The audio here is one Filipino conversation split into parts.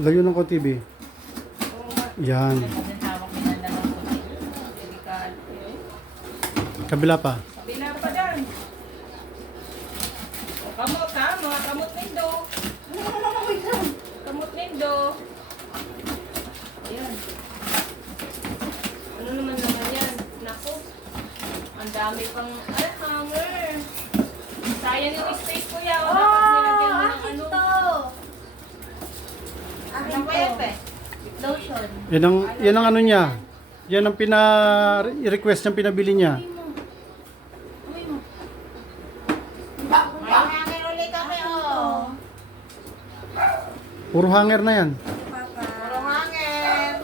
Layo ng ko TV. Oo nga. Yan. Hawak nila na lang ko. Delikado. Kabila pa. Kabila pa dyan. O kamot ha, mga kamot nindo. Kamot nindo. Ayan. Ano naman yan? Naku. Ang dami pang, hanger. Sayang yung space ko ya. O dapat nilagyan mo ng ano. Akin to. Lotion. Yan ang ano niya. Yan ang request niyang pinabili niya. Uy mo. May hangin ulit kami, oh. Puro hanger na yan. Papa. Puro hangin.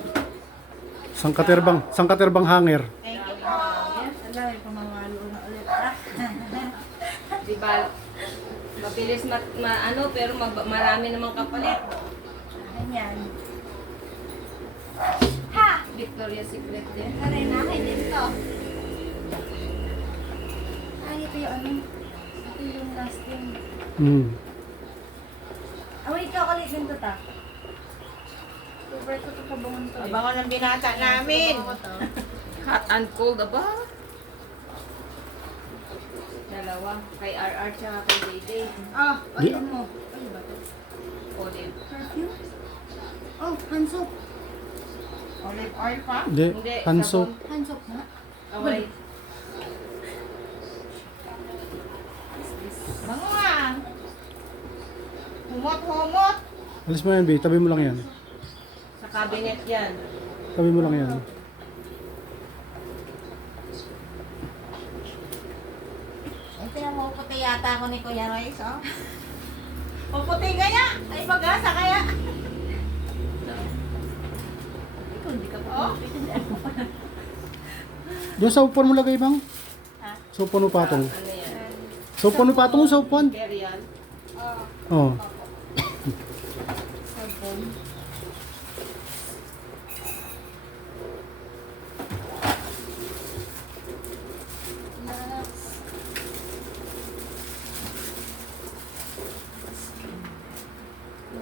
Sangkaterbang hanger. Thank you po. Ala, may pamamalo na ulit. Diba? Mabilis ano, pero marami namang kapalit. Ganyan. Ha! Victoria's Secret din. Aray na, akin din to. Ay, ito yung ano. Ito yung last thing. Wait, kakulit din to ta. Favorite ko ito pabangon to. Abangon ng binata namin. Hot and cold, aba? Dalawa. Kay RR tsaka kay Dayday. Ah, ayun mo. Ano ba ito? Olive. Perfume? Oh, hand soap. Olive oil pa. Hindi. Hanso. sabon. Hand soap na. Away. Bango nga. Humot-humot. Alis mo yan, B. Tabi mo lang yan. Sa cabinet yan. Tabi mo lang yan. Ay, pinamuputi yata ako ni Kuya Royce, oh. Puputi kaya? Ay, pag-asa kaya? Ikaw, hindi ka pa. Oh. Doon sa upuan mo lagay, bang? Ha? Sa upuan mo patong. Ano yan? Sa upuan mo patong sa upuan. Imperial. Oh. Sabon.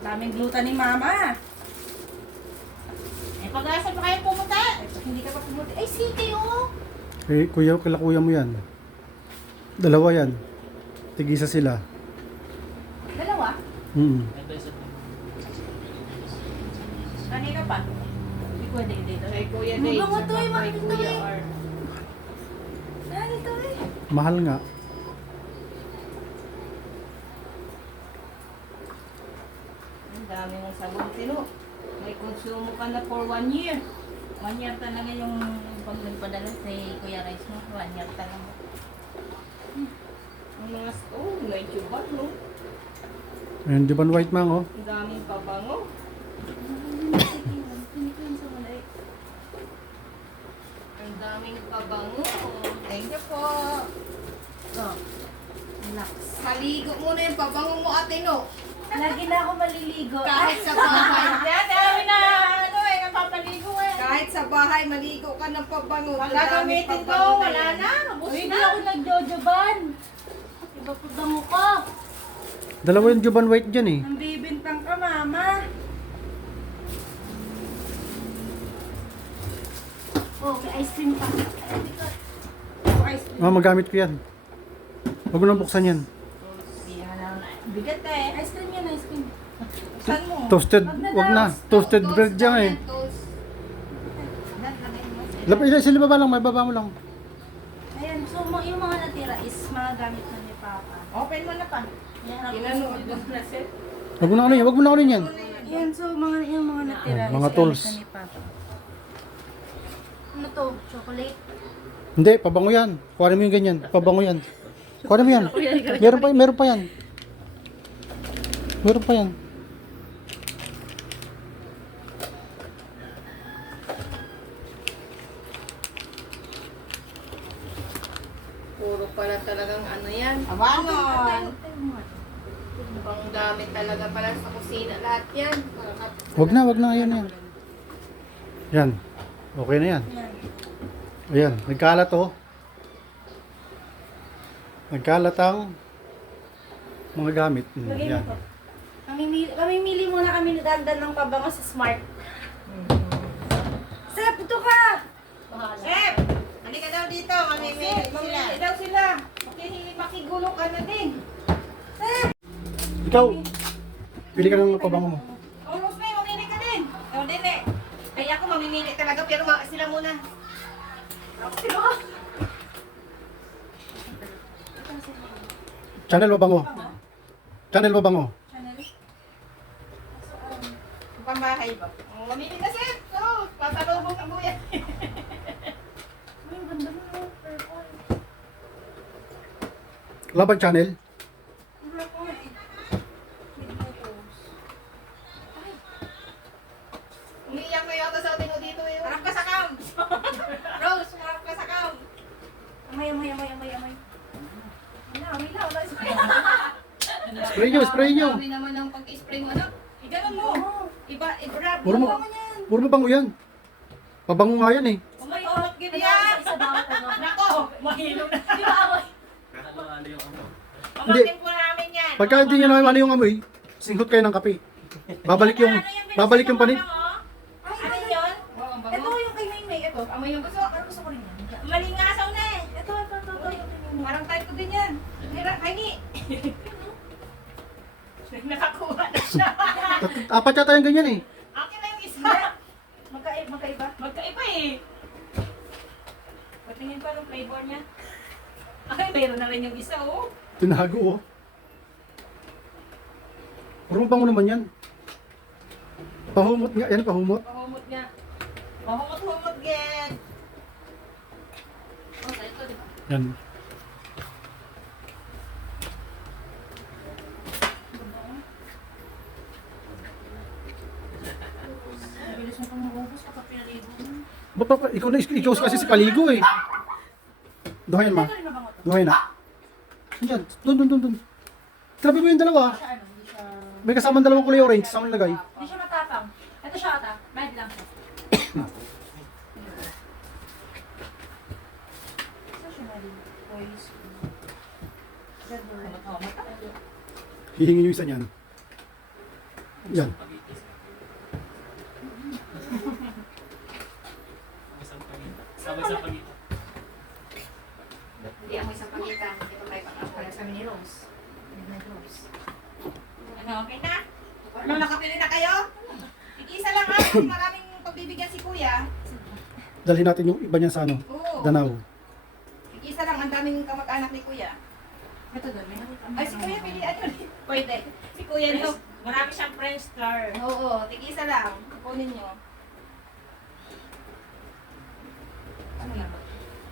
Daming glutan ni Mama. Ay, pag-asa pa kayo pumunta? Hindi ka pa pumunta. Ay, sige, oh. Eh, kila kuya mo yan. Dalawa yan. Tigisa sila. Dalawa? Kanina pa. Hindi pwede dito. Kay Kuya Day. Mabango to, tsaka kay makita Kuya eh. R. Ano to eh? Mahal nga. Ang dami mong sabon, Tino. May konsumo ka na for 1 year. 1 year talaga yung pag nagpadala si Kuya Rice mo. 1 year talaga. Ang mga, oh, may tuban, no? Ayun, di ba white mang, oh? Ang daming pabango. Ang daming pabango. Thank you po. Oh. Relax. Maligo muna yung pabango mo, ate, no? Lagi na ako maliligo. Kahit sa bahay. Yan, dami na, ano eh, napapaligo eh. Kahit sa bahay, maligo ka ng pabango. Pag gagamitin ko, wala na. Ubus Uy, hindi na. ako nagjojoban. Iba po dango ko. Dalawa yung Juban white dyan, eh. Ang bibintang ka, Mama. Oh, may ice cream pa. Oh, ice cream. Magamit ko yan. Huwag mo nang buksan yan. Bigat eh. Ice cream yan, ice cream. Saan mo? Toasted, wag na. Toasted bread dyan, eh. Sa baba lang, may baba mo lang. Ayan, so yung mga natira is mga gamit na ni Papa. Open mo na pa. Yan, Pinanood mo na, sir. Huwag mo na kunin, huwag mo na kunin yan. Yan, so yung mga natira Oh, mga is tools. gamit na ni Papa. Ano to? Chocolate? Hindi, pabango yan. Kuhanin mo yung ganyan. Pabango yan. Kuhanin mo yan. Meron pa yan. Meron pa yan. Puro pala talagang ano yan. Abangon. Pang gamit talaga pala sa kusina. Lahat yan. Huwag na, yan yan. Yan. Okay na yan. Yan. Ayan, nagkalat oh. Nagkalat ang mga gamit. Lagay mo Yan. to. Ha? Mamimili muna kami na dandan ng pabango sa Smart. Sep, ito ka! Sep! Halika daw dito, mamimili sila. Mamimili daw sila. Makigulo ka na din. Sep! Ikaw, pili ka ng pabango mo. Almost may, mamili ka din. O, dili. Ay, ako mamimili talaga, pero sila muna. Sino ka? Chanel pabango. Chanel pabango. Pambahay ba? Oh, mamili ka, Sep. So, pasalubong ang buya. Ay, ganda mo. Purple. Laban Chanel. Umiiyak na yata sa atin o dito eh. Harap ka sa cam! Rose, harap ka sa cam! Amay. Wala. Spray nyo, spray nyo. Sabi naman ang pag-spray mo, ano? Iganon mo. I-grab Puro mo, puro mo bango yan. Pabango nga yan eh. Umay-ulot gid yan! Isa bawat ano. Nako! Mahilo na. Di ba ako? Pamakin po namin yan. Pagka hindi nyo naman ano yung amoy, singhot kayo ng kape. Babalik yung panit. Ano yun? Ito yung kay Maymay. Ito. Amoy yung gusto. Ano gusto ko rin yan? Malingasaw na eh. Ito. Parang type ko din yan. Hingi. Nakakuha na siya. Apat yata yung ganyan eh. Akin na yung isa. Magkaiba? Magkaiba eh. Patingin pa ng flavor niya. Ay, mayroon na rin yung isa oh. Tinago oh. Puro bango naman yan. Pahumot nga, yan pahumot. Pahumot niya. Pahumot-humot gen. Oh, sa ito, di ba? Yan. Bilis mo pang maubos kapag pinaligo mo. Ba't ikaw na ikaw kasi si paligo eh. Duhayan ma. Duhayan na. Yan, dun. Trabi mo yung dalawa. Siya ano, hindi siya... May kasamang dalawang kulay orange, saan mo nilagay? Hindi siya matapang. Ito siya ata. Mild lang siya. Saan siya mild? Boys. Hihingin yung isa niyan. Yan. Sabay sa pagkita. Hindi amoy sa pagitan. Ito tayo pang-apala sa ni Rose. Midnight Rose. Ano, okay na? Ano, nakapili na kayo? Isa lang ha, kasi maraming pagbibigyan si Kuya. Dalhin natin yung iba niya sa ano, Oo. Danao. Isa lang, ang daming kamag-anak ni Kuya. Ito doon, may nakita. Ay, si Kuya, pilihan nyo rin. Pwede. Si Kuya nyo. Marami siyang French star. Oo, tig-isa lang. Kukunin nyo. Ano na ba?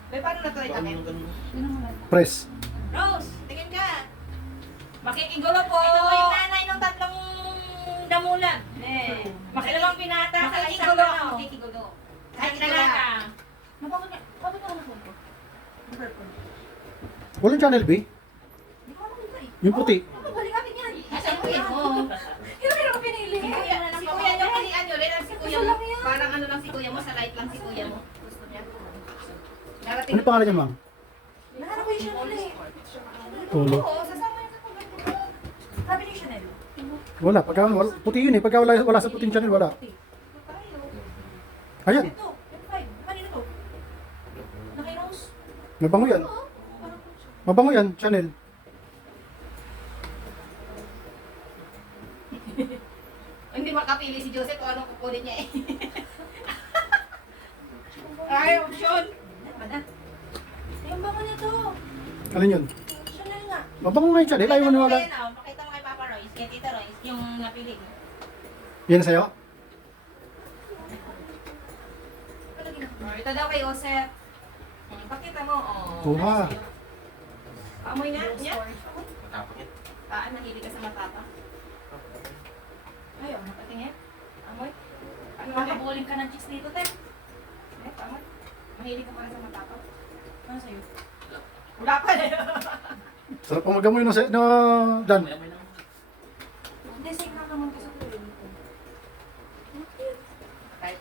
Bay, paano na ito itakin? Press. Rose, tingin ka. Makikigulo po. Ito po yung nanay ng tatlong damulan. Makilamang pinata. Makikigulo. Makikigulo. Kahit dalaga. Bakit ako nasunod ko? Ang purple. Walang Channel B? Hindi ko alam ito eh. Yung puti. Balik natin yan. Asan ko yan? Hindi ko pinili. Si Kuya nyo, pilihan nyo rin ang si Kuya mo. Parang ano lang si Kuya mo, sa light lang si Kuya mo. Gusto niya. Darating. Ano pangalan niya, ma'am? Nahanap ko yung Chanel eh. Tulo. Oo, sasama yun sa pagkakas. Sabi ni Chanel. Wala, puti yun eh. Pagka wala sa puting Channel, wala. Ayan, Ito, yung 5. Kanina to. Naki-rose. mabango yan. Mabango yan, Channel. Hindi makapili si Joseph kung anong kukunin niya eh. Ay, option. Yung bango niya to. Alin yun? Chanel nga. Mabango nga yung Channel, ayaw mo niwala. Pakita mo kay Papa Royce, kay Tita Royce, yung napili mo. Yan na sa'yo? Ito daw kay Joseph. Pakita mo, oh. Tuha. Amoy nga, niya. Matapang yan. Nahilig ka sa matapa. Ayaw, nakatingin. Amoy. Ano ba? Makabuling ka ng cheese dito, te. Amoy. Mahilig ka pala sa matapa. Ano sa'yo? Wala pa na. Sarap pang magamoy na Dan. May amoy lang. Hindi, sa'yo nakamon ka sa tuloy nito. Right.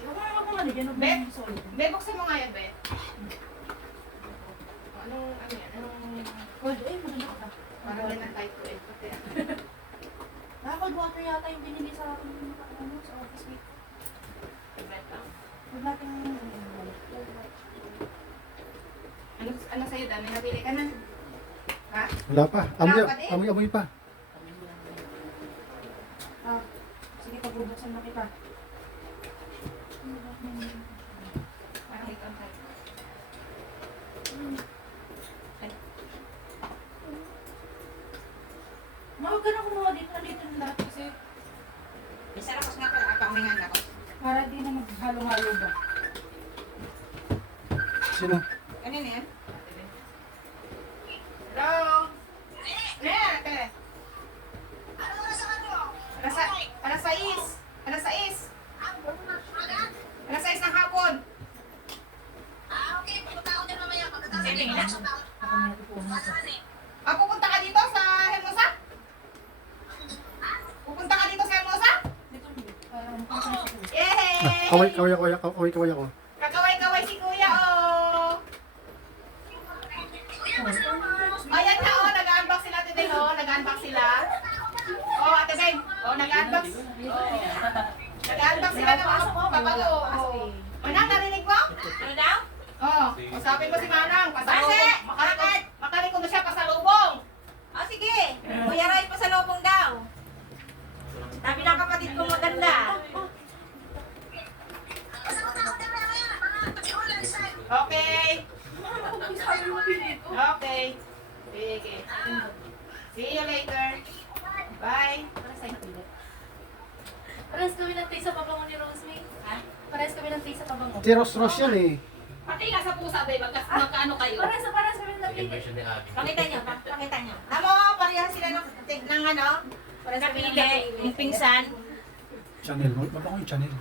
Huwag mo naman kung ano, dyan Be? ang solid. Be, buksan mo nga yan, Be. Anong, ano yan? Anong, Gold, eh, maganda ka. parang yan ang type ko eh. Pati yata yung binili sa akin ano, sa office week. Favorite lang. Huwag natin Ano sa'yo, dami napili ka na? Ha? Wala pa. Amoy, Wala pa din. amoy pa. Ah, sige, pagbubuksan na kita. Parang ikaw tayo. Huwag ka na kumuha dito na dito na lahat kasi Isa na nga pala, paumingan ako. para di na maghalo-halo ba. Sino? Ano na yan? Hello? Ano yan, ate? Alas 6. Alas 6. Alas 6 ng hapon. Sige na. Pupunta ka dito sa Hermosa? Pupunta ka dito sa Hermosa? Yay! Kaway ako. Kakaway-kaway si Kuya, oh! Ayan na, oh, nag-unbox sila, Ate Beng, oh, nag-unbox sila. Oh, Ate Beng, oh, nag-unbox. Oh. Nag-unbox sila ng mga papago, oh. Manang, narinig mo? Ano daw? Oh, usapin mo si Manang, pasalubong. Makarin ko na siya, pasalubong. Ah, sige. Kuya Rice pa sa lobong daw. Sabi ng kapatid ko maganda. Okay. Okay. Sige. See you later. Bye. Parehas kami ng taste sa pabango ni Rosemary. Ha? Parehas kami ng taste sa pabango. Tiros-ros yan eh. Pati nga sa pusa, babe. Magkaano kayo? Parehas kami ng Second napili. version ni Abby. Pakita niyo, pakita niyo. Tamo, parehas sila ng ano, Parehas kami ng napili, yung pingsan. Chanel. Baba ko yung Chanel.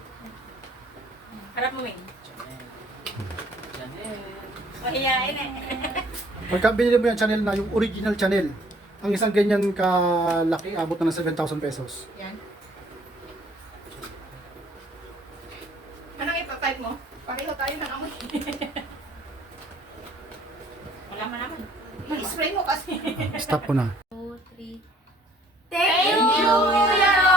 Harap mo, Wing. Chanel. Mahiyain eh. Pagka binili mo yung Chanel na, yung original Chanel, ang isang ganyan kalaki, abot na ng 7,000 pesos. Yan. Anong ipa-type mo? Pareho tayo ng amoy. Wala man naman. Mag-spray mo kasi. Stop ko na. 2, 3. Thank you, Kuya